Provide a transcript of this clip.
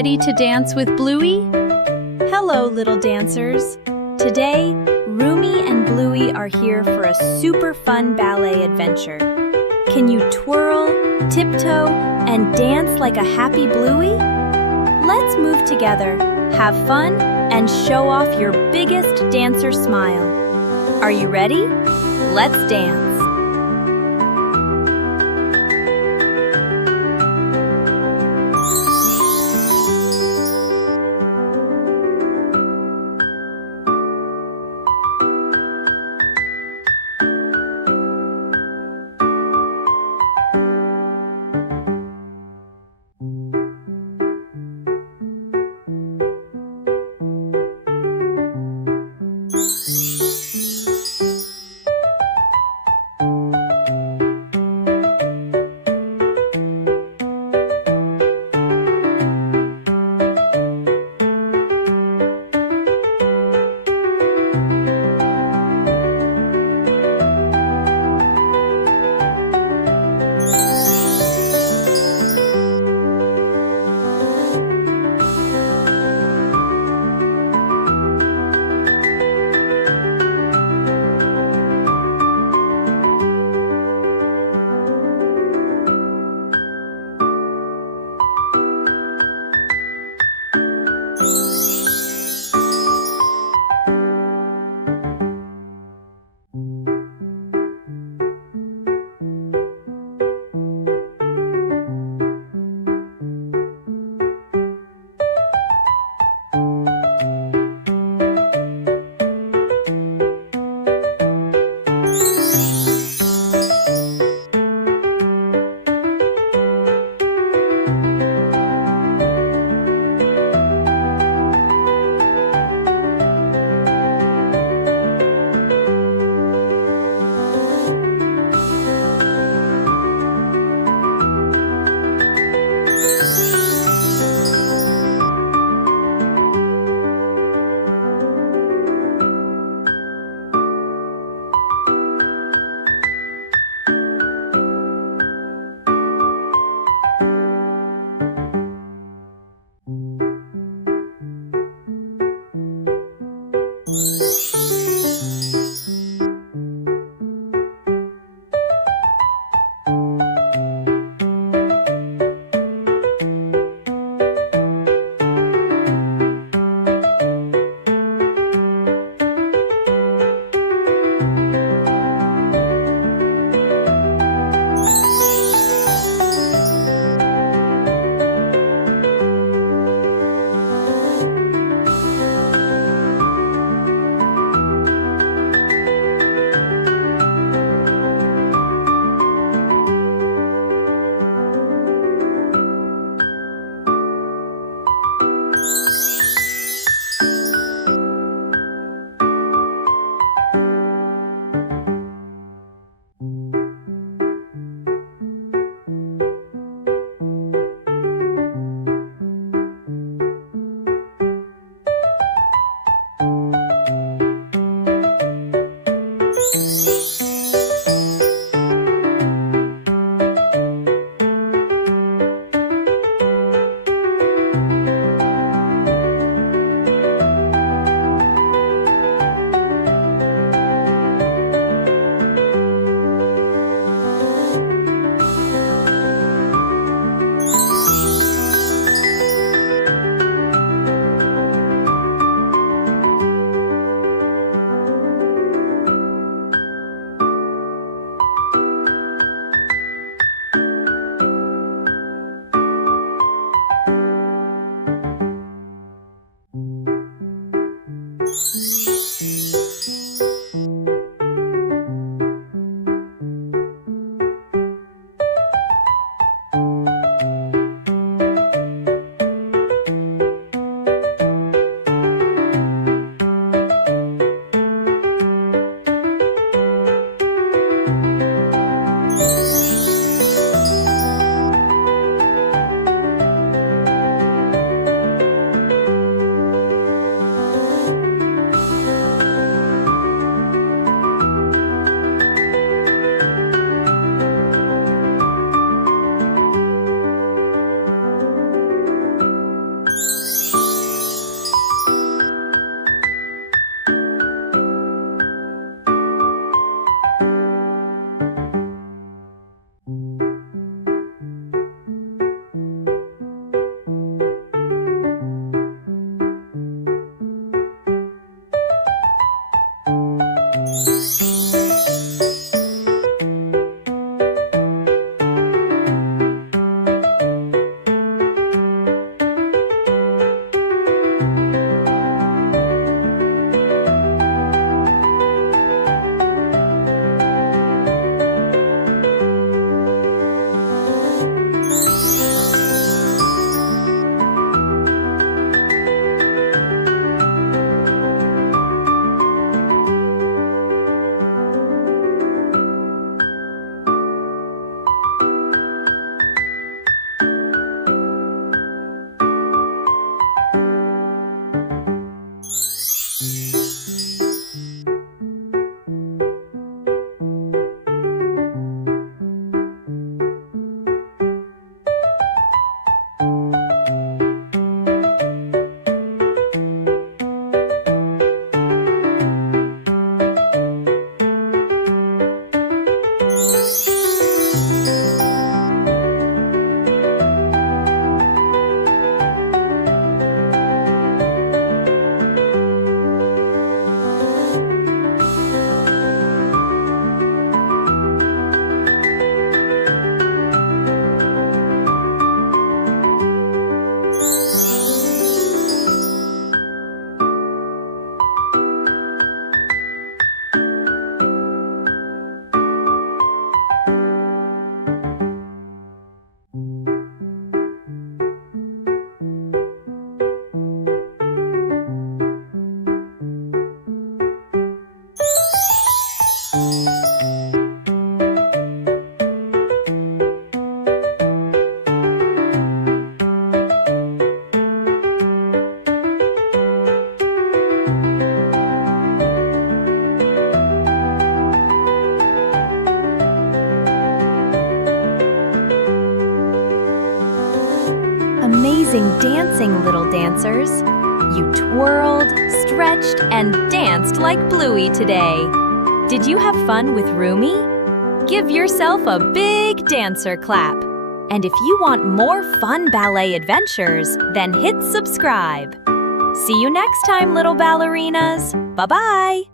ready to dance with Bluey? Hello, little dancers. Today, Rumi and Bluey are here for a super fun ballet adventure. Can you twirl, tiptoe, and dance like a happy Bluey? Let's move together, have fun, and show off your biggest dancer smile. Are you ready? Let's dance. Amazing dancing, little dancers! You twirled, stretched, and danced like Bluey today. Did you have fun with RUMI? Give yourself a big dancer clap. And if you want more fun ballet adventures, then hit subscribe. See you next time, little ballerinas. Bye-bye!